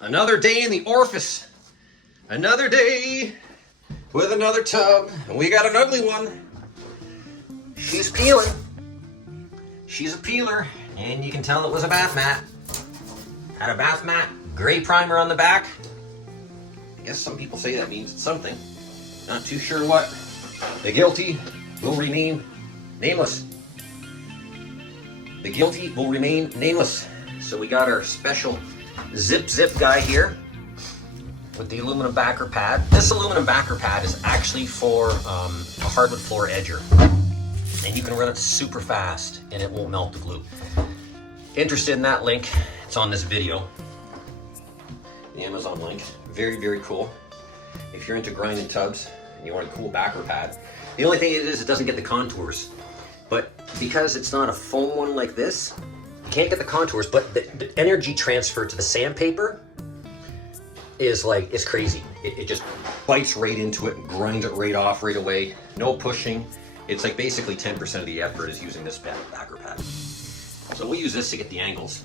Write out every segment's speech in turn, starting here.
Another day in the orifice. Another day with another tub. And we got an ugly one. She's peeling. She's a peeler. And you can tell it was a bath mat. Had a bath mat, gray primer on the back. I guess some people say that means it's something. Not too sure what. The guilty will remain nameless. The guilty will remain nameless. So we got our special zip guy here with the aluminum backer pad. This aluminum backer pad is actually for a hardwood floor edger. And you can run it super fast and it won't melt the glue. Interested in that link, it's on this video. The Amazon link. Very, very cool. If you're into grinding tubs and you want a cool backer pad. The only thing is it doesn't get the contours. But because it's not a foam one like this, you can't get the contours, but the energy transfer to the sandpaper is like, it's crazy. It just bites right into it and grinds it right off right away. No pushing. It's like basically 10% of the effort is using this backer pad. So we use this to get the angles.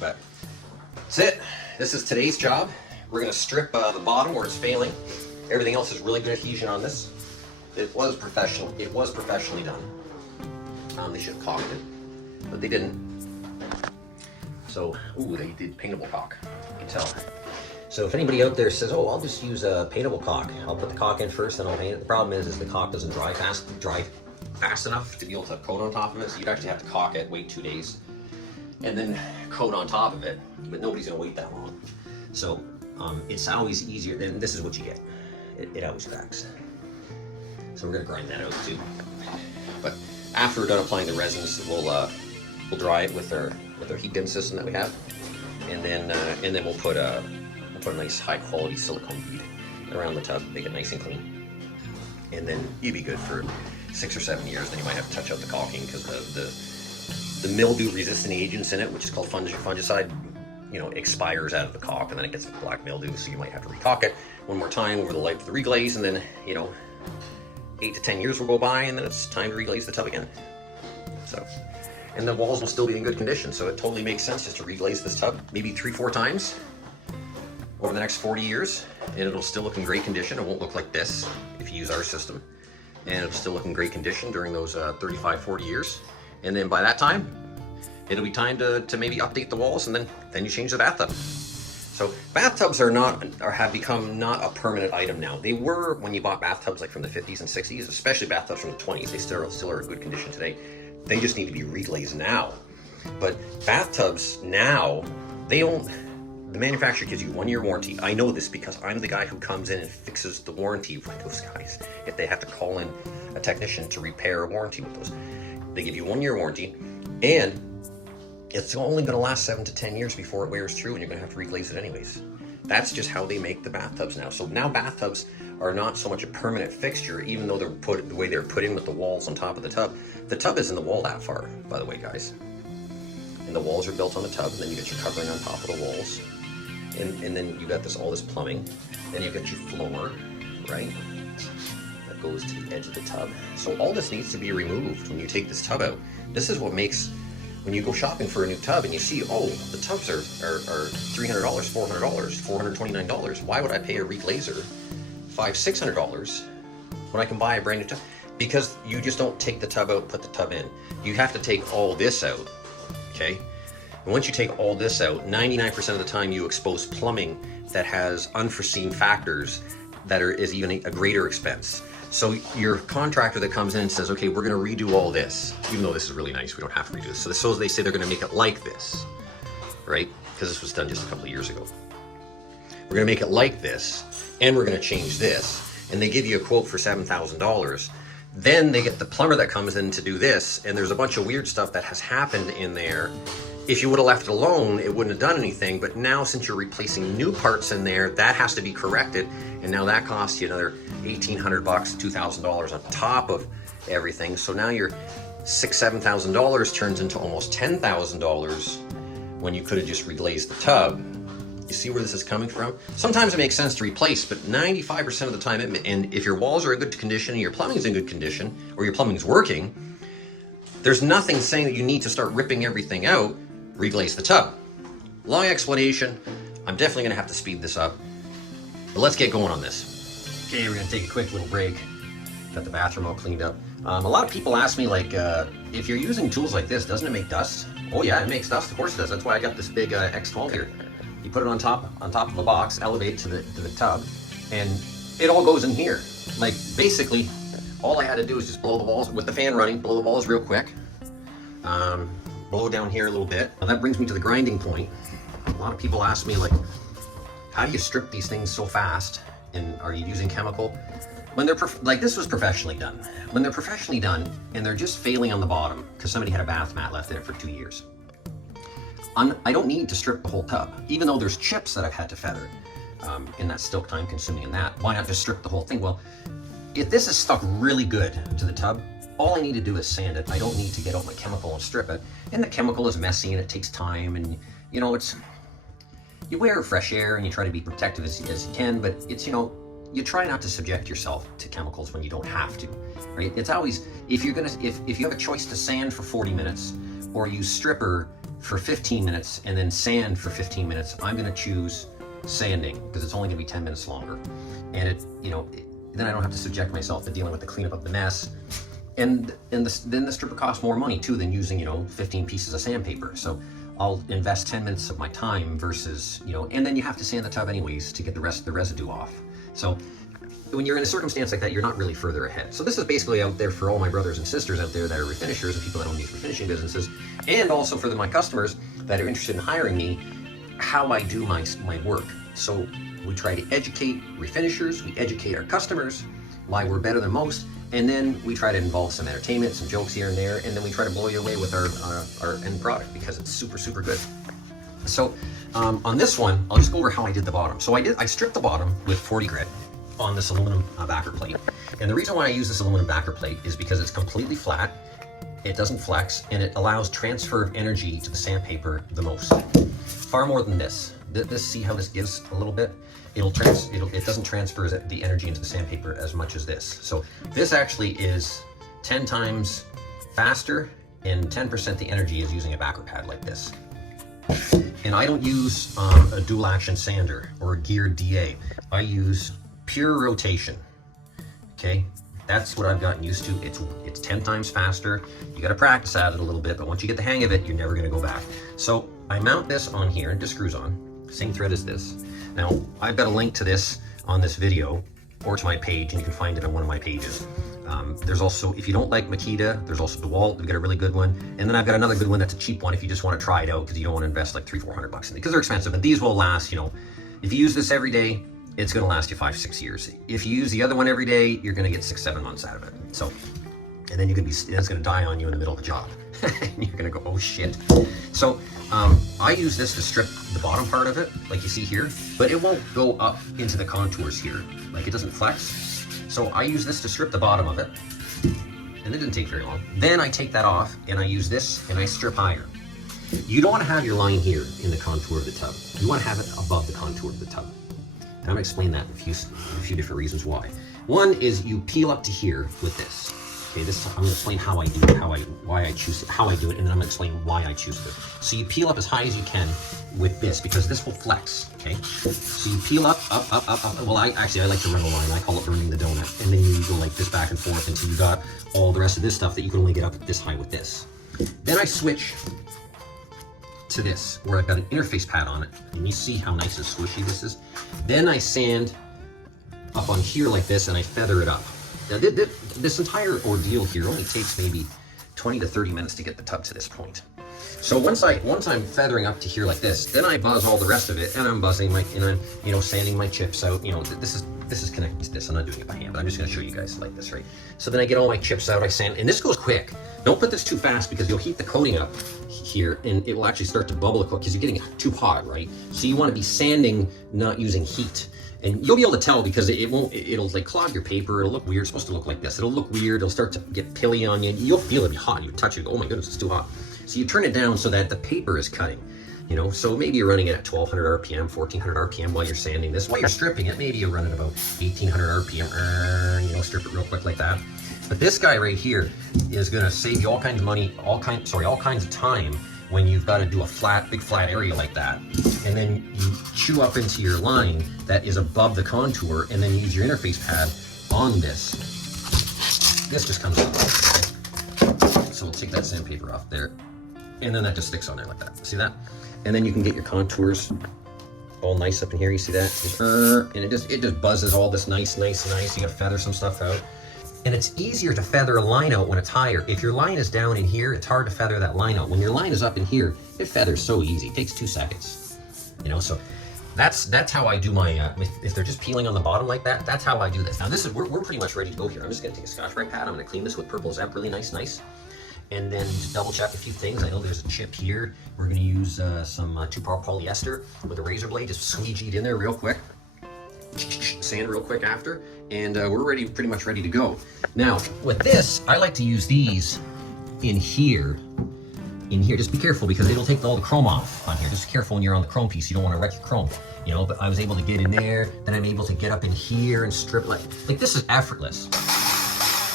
But that's it. This is today's job. We're gonna strip the bottom where it's failing. Everything else is really good adhesion on this. It was professional. It was professionally done. They should have caulked it, but they didn't. So, ooh, they did paintable caulk. You can tell. So if anybody out there says, "Oh, I'll just use a paintable caulk. I'll put the caulk in first, and I'll paint it." The problem is the caulk doesn't dry fast enough to be able to coat on top of it. So you'd actually have to caulk it, wait 2 days, and then coat on top of it. But nobody's gonna wait that long. So it's always easier. Then this is what you get. It always cracks. So we're gonna grind that out too. But after we're done applying the resins, we'll dry it with our heat gun system that we have, and then we'll put a nice high quality silicone bead around the tub, make it nice and clean, and then you'd be good for 6 or 7 years. Then you might have to touch out the caulking because the mildew resistant agents in it, which is called fungicide, expires out of the caulk, and then it gets black mildew. So you might have to recaulk it one more time over the life of the reglaze, and then 8 to 10 years will go by, and then it's time to reglaze the tub again. So, and the walls will still be in good condition, so it totally makes sense just to reglaze this tub maybe 3-4 times over the next 40 years, and it'll still look in great condition. It won't look like this if you use our system, and it'll still look in great condition during those 35-40 years. And then by that time, it'll be time to maybe update the walls, and then you change the bathtub. So bathtubs have become not a permanent item now. They were when you bought bathtubs like from the 50s and 60s, especially bathtubs from the 20s. They still are in good condition today. They just need to be reglazed now. But bathtubs now, the manufacturer gives you 1-year warranty. I know this because I'm the guy who comes in and fixes the warranty with those guys. If they have to call in a technician to repair a warranty with those, they give you 1-year warranty, and it's only going to last 7 to 10 years before it wears through, and you're going to have to reglaze it anyways. That's just how they make the bathtubs now. So now bathtubs are not so much a permanent fixture, even though they're put the way they're put in with the walls on top of the tub. The tub isn't the wall that far, by the way, guys. And the walls are built on the tub, and then you get your covering on top of the walls. And then you got all this plumbing. Then you got your floor, right? That goes to the edge of the tub. So all this needs to be removed when you take this tub out. This is what makes, when you go shopping for a new tub and you see, oh, the tubs are $300, $400, $429. Why would I pay a reglazer $500, $600 when I can buy a brand new tub? Because you just don't take the tub out and put the tub in. You have to take all this out, okay? And once you take all this out, 99% of the time you expose plumbing that has unforeseen factors that is even a greater expense. So your contractor that comes in and says, okay, we're gonna redo all this, even though this is really nice, we don't have to redo this. So they say they're gonna make it like this, right? Because this was done just a couple of years ago. We're gonna make it like this, and we're gonna change this. And they give you a quote for $7,000. Then they get the plumber that comes in to do this, and there's a bunch of weird stuff that has happened in there. If you would have left it alone, it wouldn't have done anything, but now since you're replacing new parts in there, that has to be corrected, and now that costs you another $1,800, $2,000 on top of everything. So now your $6,000, $7,000 turns into almost $10,000 when you could have just reglazed the tub. You see where this is coming from? Sometimes it makes sense to replace, but 95% of the time, and if your walls are in good condition and your plumbing's in good condition, or your plumbing's working, there's nothing saying that you need to start ripping everything out, reglaze the tub. Long explanation. I'm definitely gonna have to speed this up. But let's get going on this. Okay, we're gonna take a quick little break. Got the bathroom all cleaned up. A lot of people ask me, like, if you're using tools like this, doesn't it make dust? Oh yeah, it makes dust. Of course it does. That's why I got this big X12 here. You put it on top of a box, elevate to the tub, and it all goes in here. Like, basically, all I had to do is just blow the walls with the fan running, blow the walls real quick, blow down here a little bit. Now that brings me to the grinding point. A lot of people ask me, like, how do you strip these things so fast? And are you using chemical? When they're like, this was professionally done. When they're professionally done and they're just failing on the bottom because somebody had a bath mat left in it for 2 years, I don't need to strip the whole tub. Even though there's chips that I've had to feather, and that's still time consuming in that, why not just strip the whole thing? Well, if this is stuck really good to the tub, all I need to do is sand it. I don't need to get out my chemical and strip it. And the chemical is messy and it takes time, and you know, you wear fresh air and you try to be protective as you can, but it's, you know, you try not to subject yourself to chemicals when you don't have to, right? It's always, if you have a choice to sand for 40 minutes or use stripper for 15 minutes and then sand for 15 minutes, I'm gonna choose sanding because it's only gonna be 10 minutes longer. And then I don't have to subject myself to dealing with the cleanup of the mess. And then the stripper costs more money too than using, 15 pieces of sandpaper. So I'll invest 10 minutes of my time versus, and then you have to sand the tub anyways to get the rest of the residue off. So when you're in a circumstance like that, you're not really further ahead. So this is basically out there for all my brothers and sisters out there that are refinishers and people that own these refinishing businesses, and also for my customers that are interested in hiring me, how I do my work. So we try to educate refinishers, we educate our customers, why we're better than most, and then we try to involve some entertainment, some jokes here and there, and then we try to blow you away with our end product because it's super, super good. So on this one, I'll just go over how I did the bottom. So I stripped the bottom with 40 grit on this aluminum backer plate. And the reason why I use this aluminum backer plate is because it's completely flat, it doesn't flex, and it allows transfer of energy to the sandpaper the most. Far more than this. See how this gives a little bit? It doesn't transfer the energy into the sandpaper as much as this. So this actually is 10 times faster, and 10% the energy is using a backer pad like this. And I don't use a dual action sander or a geared DA. I use pure rotation. Okay, that's what I've gotten used to. It's 10 times faster. You got to practice at it a little bit, but once you get the hang of it, you're never going to go back. So I mount this on here, and it just screws on. Same thread as this. Now I've got a link to this on this video or to my page, and you can find it on one of my pages. There's also, if you don't like Makita, there's also DeWalt. We've got a really good one. And then I've got another good one that's a cheap one if you just want to try it out because you don't want to invest like $300-400 in it, because they're expensive. And these will last, if you use this every day, it's going to last you 5-6 years. If you use the other one every day, you're going to get 6-7 months out of it. So, and then it's going to die on you in the middle of the job. And you're going to go, oh shit. So I use this to strip the bottom part of it, like you see here, but it won't go up into the contours here. Like, it doesn't flex. So I use this to strip the bottom of it, and it didn't take very long. Then I take that off and I use this and I strip higher. You don't want to have your line here in the contour of the tub. You want to have it above the contour of the tub. And I'm going to explain that in a few different reasons why. One is you peel up to here with this. Okay, I'm going to explain how I do it, how I choose it, how I do it, and then I'm going to explain why I choose it. So you peel up as high as you can with this, because this will flex, okay? So you peel up. Well, I like to run a line. I call it burning the donut. And then you go like this back and forth until you got all the rest of this stuff that you can only get up this high with this. Then I switch to this, where I've got an interface pad on it. And you see how nice and squishy this is. Then I sand up on here like this, and I feather it up. Now, this entire ordeal here only takes maybe 20 to 30 minutes to get the tub to this point. So once I'm feathering up to here like this, then I buzz all the rest of it, and I'm buzzing and I'm sanding my chips out. This is connected to this. I'm not doing it by hand, but I'm just going to show you guys like this, right? So then I get all my chips out, I sand, and this goes quick. Don't put this too fast because you'll heat the coating up here, and it will actually start to bubble because you're getting too hot, right? So you want to be sanding, not using heat. And you'll be able to tell because it'll like clog your paper. It'll look weird. It's supposed to look like this. It'll look weird. It'll start to get pilly on you. You'll feel it be hot. You touch it. Oh my goodness, it's too hot. So you turn it down so that the paper is cutting. So maybe you're running it at 1200 RPM, 1400 RPM while you're sanding this. While you're stripping it, maybe you're running about 1800 RPM. Strip it real quick like that. But this guy right here is going to save you all kinds of money, all kinds of time when you've got to do a big flat area like that. And then you chew up into your line that is above the contour, and then use your interface pad on this. This just comes out. So we'll take that sandpaper off there, and then that just sticks on there like that. See that? And then you can get your contours all nice up in here. You see that? And it just buzzes all this nice. You gotta feather some stuff out. And it's easier to feather a line out when it's higher. If your line is down in here, it's hard to feather that line out. When your line is up in here, it feathers so easy. It takes 2 seconds. You know, so that's how I do my, if they're just peeling on the bottom like that, that's how I do this. Now this is, we're pretty much ready to go here. I'm just gonna take a Scotch-Brite pad. I'm gonna clean this with purple Zep really nice. And then just double check a few things. I know there's a chip here. We're gonna use some 2-part polyester with a razor blade, just squeegee it in there real quick. Sand real quick after, and we're pretty much ready to go. Now, with this, I like to use these in here. Just be careful because it'll take all the chrome off on here. Just be careful when you're on the chrome piece. You don't want to wreck your chrome, you know, but I was able to get in there, then I'm able to get up in here and strip like this is effortless.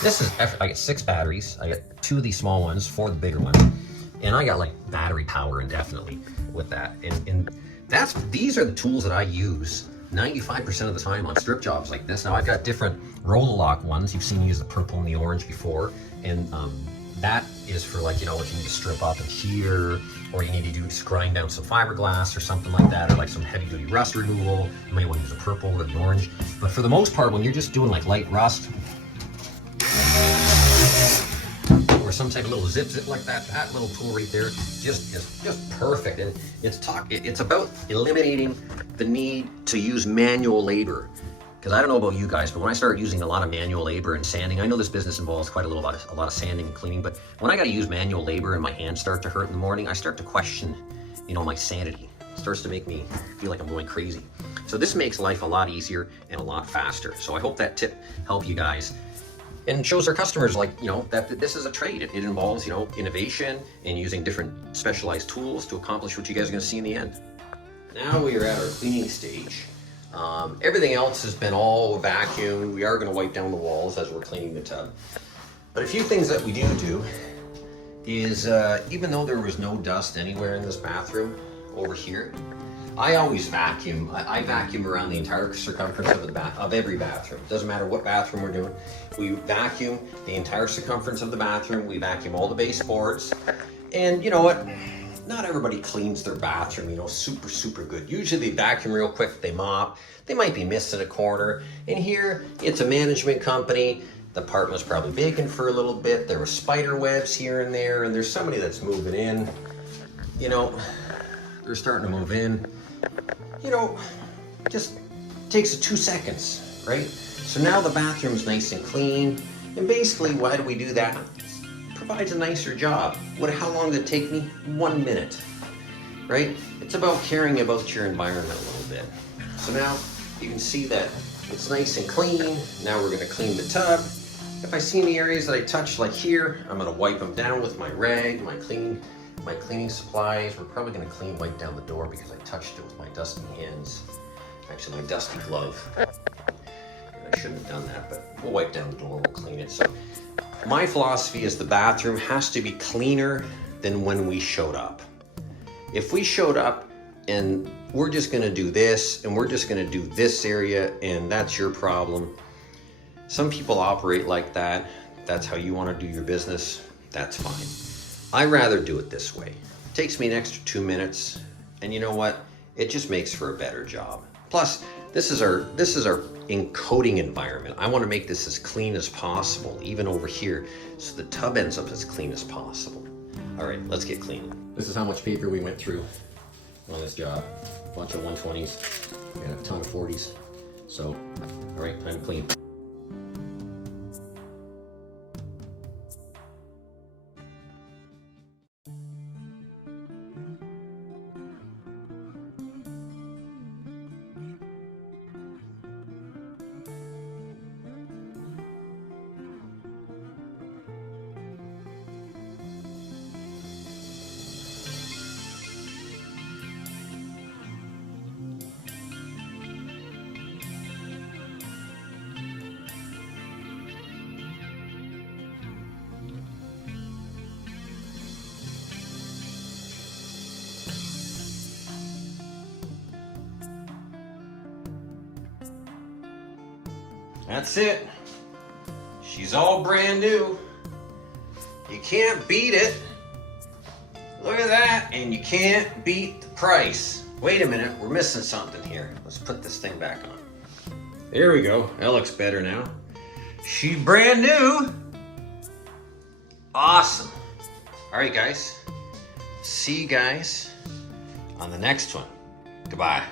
This is effort. I get 6 batteries. I get 2 of these small ones, 4 of the bigger ones. And I got like battery power indefinitely with that. And these are the tools that I use 95% of the time on strip jobs like this. Now I've got different roll-a-lock ones. You've seen me use the purple and the orange before, and that is for like, you know, if you need to strip up in here, or you need to just grind down some fiberglass or something like that, or like some heavy-duty rust removal. You may want to use a purple or the orange. But for the most part, when you're just doing like light rust, or some type of little zip like that little tool right there, just perfect. And it's about eliminating the need to use manual labor. Because I don't know about you guys, but when I started using a lot of manual labor and sanding, I know this business involves quite a lot of sanding and cleaning, but when I got to use manual labor and my hands start to hurt in the morning, I start to question, you know, my sanity. It starts to make me feel like I'm going crazy. So this makes life a lot easier and a lot faster. So I hope that tip helped you guys, and shows our customers, like, you know, that this is a trade. It involves, you know, innovation and using different specialized tools to accomplish what you guys are going to see in the end. Now we are at our cleaning stage. Everything else has been all vacuumed. We are going to wipe down the walls as we're cleaning the tub. But a few things that we do is, even though there was no dust anywhere in this bathroom over here, I always vacuum. I vacuum around the entire circumference of every bathroom. Doesn't matter what bathroom we're doing. We vacuum the entire circumference of the bathroom. We vacuum all the baseboards. And you know what? Not everybody cleans their bathroom, you know, super good. Usually they vacuum real quick, they mop. They might be missing a corner. And here, it's a management company. The apartment was probably vacant for a little bit. There were spider webs here and there, and there's somebody that's moving in. You know, they're starting to move in. You know, just takes 2 seconds, right? So now the bathroom's nice and clean. And basically, why do we do that? Provides a nicer job. How long did it take me? 1 minute, right? It's about caring about your environment a little bit. So now you can see that it's nice and clean. Now we're gonna clean the tub. If I see any areas that I touched, like here, I'm gonna wipe them down with my rag, my cleaning supplies. We're probably gonna wipe down the door because I touched it with my dusty hands. Actually, my dusty glove. I shouldn't have done that, but we'll wipe down the door, we'll clean it. So my philosophy is the bathroom has to be cleaner than when we showed up. If we showed up and we're just gonna do this, and we're just gonna do this area, and that's your problem. Some people operate like that. That's how you wanna do your business, that's fine. I rather do it this way. It takes me an extra 2 minutes, and you know what? It just makes for a better job. Plus, this is our encoding environment. I want to make this as clean as possible, even over here, so the tub ends up as clean as possible. All right, let's get clean. This is how much paper we went through on this job. A bunch of 120s and a ton of 40s. So, all right, time to clean. That's it. She's all brand new. You can't beat it. Look at that, and you can't beat the price. Wait a minute, we're missing something here. Let's put this thing back on. There we go, that looks better now. She's brand new. Awesome. All right, guys. See you guys on the next one. Goodbye.